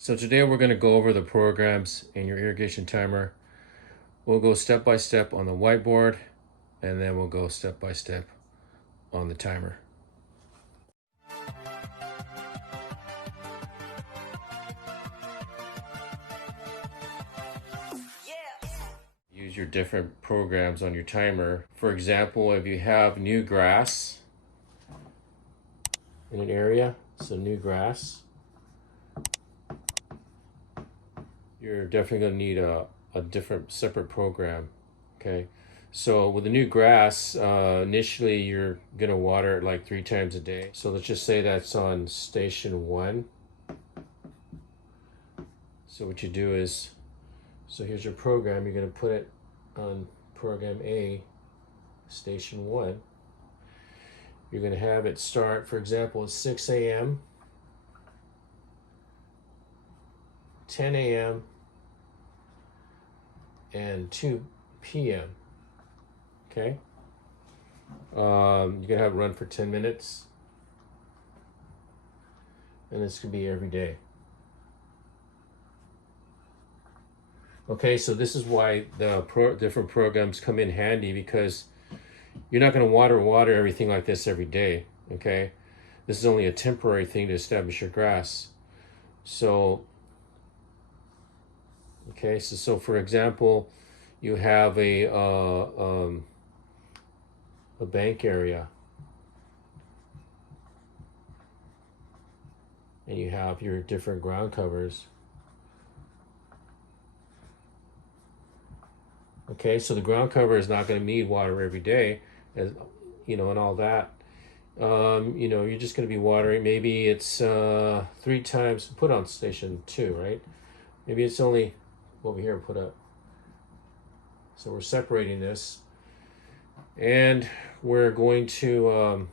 So today we're going to go over the programs in your irrigation timer. We'll go step by step on the whiteboard, and then we'll go step by step on the timer. Use your different programs on your timer. For example, if you have new grass in an area, so new grass, you're definitely going to need a different separate program. Okay, so with the new grass, initially you're going to water it like 3 times a day. So let's just say that's on station 1. So what you do is, so here's your program. You're going to put it on program A, station 1. You're going to have it start, for example, at 6 a.m., 10 a.m., and 2 p.m. Okay? You're going to have it run for 10 minutes. And this could be every day. Okay, so this is why the different programs come in handy, because you're not going to water everything like this every day. Okay? This is only a temporary thing to establish your grass. So, okay, so for example, you have a bank area, and you have your different ground covers. Okay, so the ground cover is not going to need water every day, as you know, and all that. You know, you're just going to be watering. Maybe it's 3 times. Put on station 2, right? Maybe it's only over here. Put up. So we're separating this, and we're going to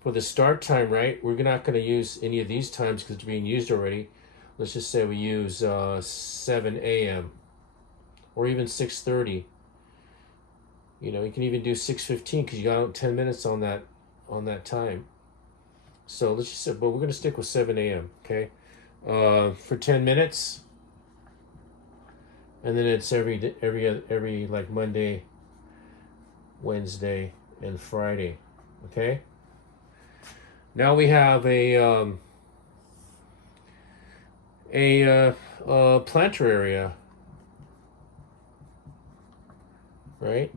for the start time, right? We're not going to use any of these times because it's being used already. Let's just say we use 7 a.m. or even 6:30. You know, you can even do 6:15 because you got 10 minutes on that time. So let's just say, but we're going to stick with 7 a.m. Okay, for 10 minutes, and then it's every like Monday, Wednesday, and Friday. Okay. Now we have a planter area, right?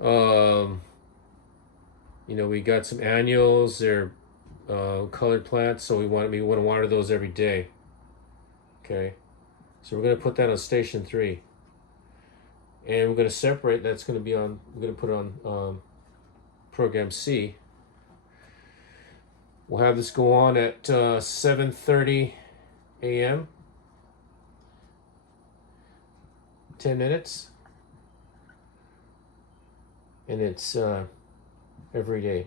You know, we got some annuals. They're colored plants, so we want to water those every day. Okay, so we're going to put that on station 3, and we're going to separate. That's going to be on. We're going to put it on program C. We'll have this go on at 7:30 a.m. 10 minutes, and it's every day.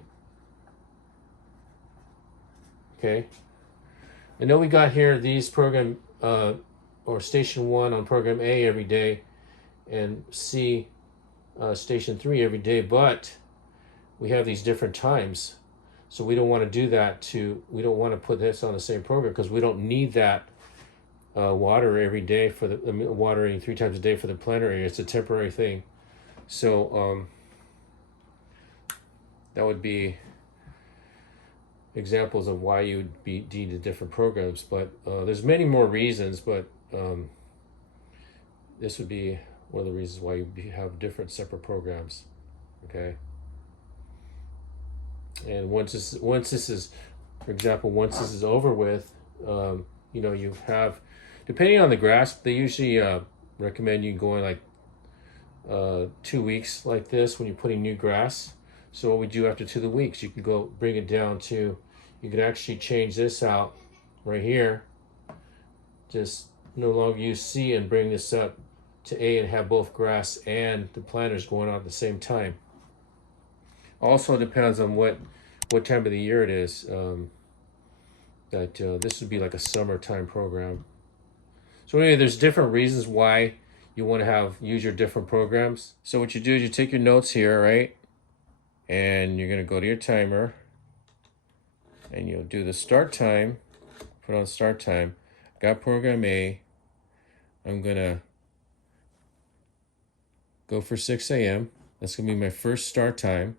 Okay. I know we got here these program or station 1 on program A every day, and C station 3 every day, but we have these different times. So we don't want to do that we don't want to put this on the same program because we don't need that water every day for the watering 3 times a day for the planter area. It's a temporary thing. So that would be examples of why you would need the different programs. But there's many more reasons, but this would be one of the reasons why you have different separate programs. Okay. And once this is, for example, once this is over with, you know, you have, depending on the grass, they usually recommend you going like 2 weeks like this when you're putting new grass. So what we do after 2 weeks, you can go bring it down to, you can actually change this out right here. Just no longer use C and bring this up to A and have both grass and the planters going on at the same time. Also depends on what time of the year it is. This would be like a summertime program. So anyway, there's different reasons why you want to use your different programs. So what you do is you take your notes here, right? And you're going to go to your timer, and you'll do the start time put on start time. Got program A. I'm gonna go for 6 a.m. That's gonna be my first start time.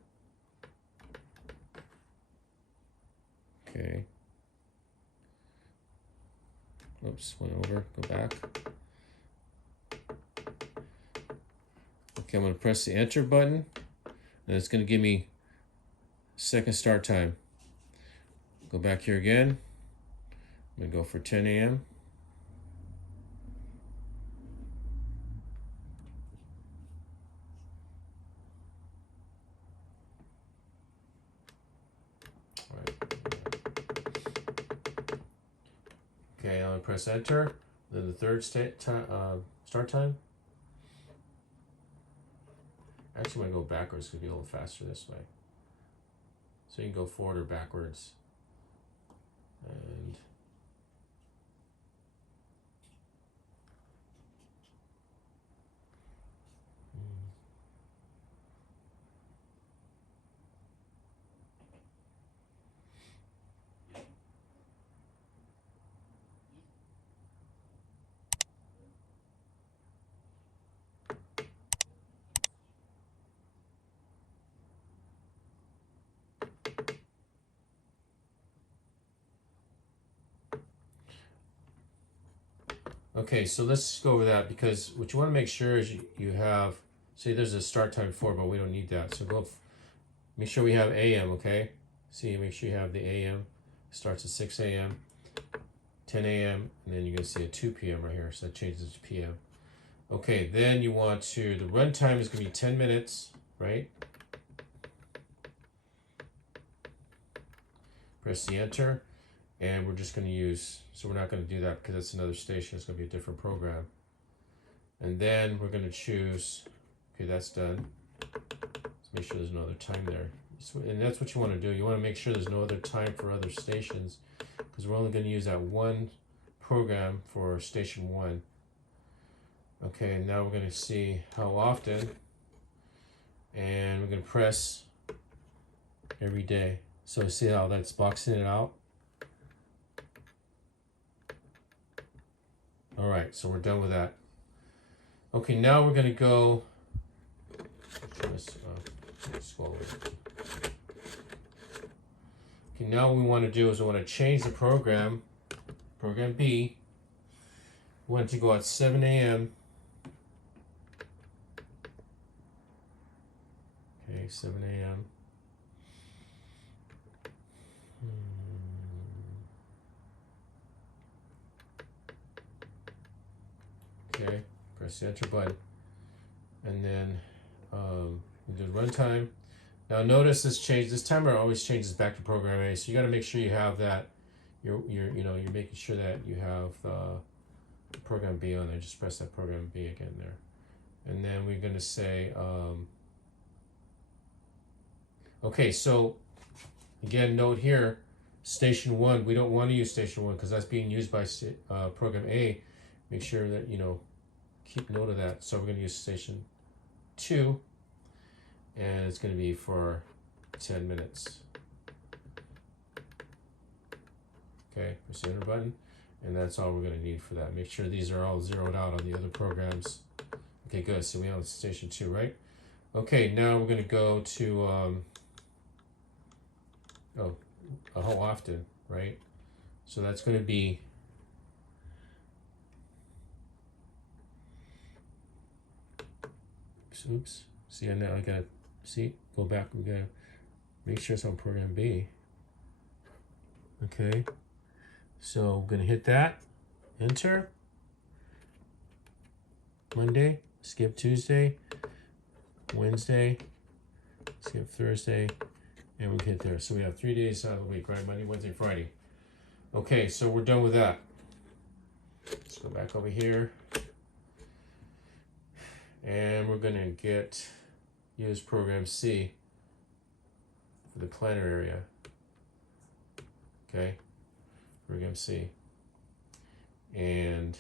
Okay. Oops, went over, go back. Okay, I'm gonna press the enter button, and it's gonna give me second start time. Go back here again. I'm gonna go for 10 a.m. Okay, I'm gonna press enter. Then the third start time. Actually, I'm gonna go backwards. It's gonna be a little faster this way. So you can go forward or backwards. And okay, so let's go over that, because what you want to make sure is you have, see, there's a start time 4, but we don't need that. So make sure we have AM, okay? See, make sure you have the AM. Starts at 6 a.m., 10 a.m., and then you're going to see a 2 p.m. right here, so that changes to p.m. Okay, then you want to, the run time is going to be 10 minutes, right? Press the enter, and we're just going to use, so we're not going to do that because that's another station. It's going to be a different program. And then we're going to choose, okay, that's done. Let's make sure there's no other time there. And that's what you want to do. You want to make sure there's no other time for other stations, because we're only going to use that one program for station 1. Okay, now we're going to see how often, and we're going to press every day. So see how that's boxing it out? All right, so we're done with that. Okay, now we're going to go, scroll over. Okay, now what we want to do is we want to change the program B. We want it to go at 7 a.m. Okay, 7 a.m. Okay, press the enter button. And then we do runtime. Now notice this change. This timer always changes back to program A, so you got to make sure you have that. You're making sure that you have program B on there. Just press that program B again there, and then we're going to say, okay. So again, note here, station 1. We don't want to use station 1 because that's being used by program A. Make sure that keep note of that. So we're going to use station 2. And it's going to be for 10 minutes. Okay, press the enter button, and that's all we're going to need for that. Make sure these are all zeroed out on the other programs. Okay, good. So we have station 2, right? Okay, now we're going to go to how often, right? So that's going to be oops. See, now I got. See, go back. We gotta make sure it's on program B. Okay, so I'm gonna hit that, enter. Monday, skip Tuesday, Wednesday, skip Thursday, and we can hit there. So we have 3 days out of the week, right? Monday, Wednesday, Friday. Okay, so we're done with that. Let's go back over here, and we're gonna use program C for the planner area. Okay, program C, and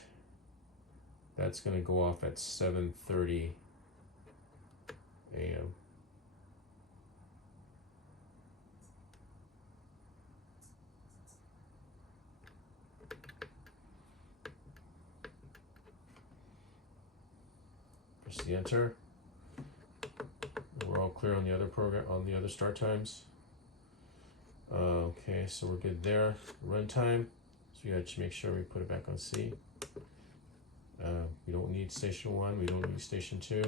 that's going to go off at 7:30 a.m. Press the enter. We're all clear on the other program, on the other start times. Okay, so we're good there. Runtime. So we got to make sure we put it back on C. We don't need station 1. We don't need station 2.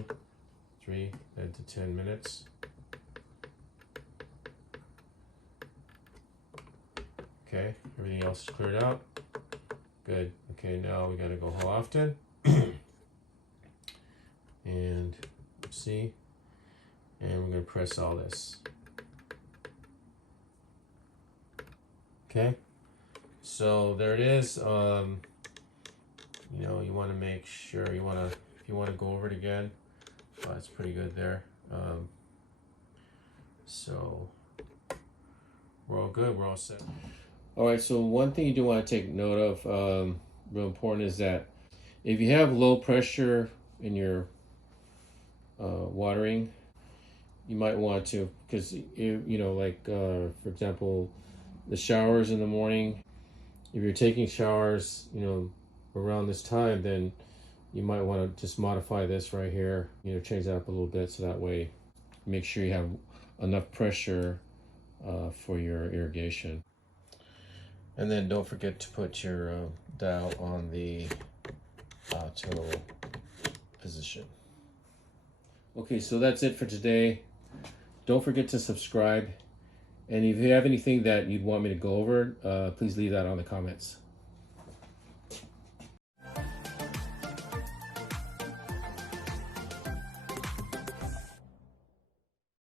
3 and to 10 minutes. Okay, everything else is cleared out. Good. Okay, now we got to go how often. And C. And we're going to press all this. Okay, so there it is. You know, you want to make sure if you want to go over it again. It's pretty good there. So we're all good. We're all set. All right. So one thing you do want to take note of, real important, is that if you have low pressure in your watering, you might want to, because you know, like for example, the showers in the morning. If you're taking showers, you know, around this time, then you might want to just modify this right here. You know, change that up a little bit so that way, make sure you have enough pressure for your irrigation. And then don't forget to put your dial on the auto position. Okay, so that's it for today. Don't forget to subscribe. And if you have anything that you'd want me to go over, please leave that on the comments.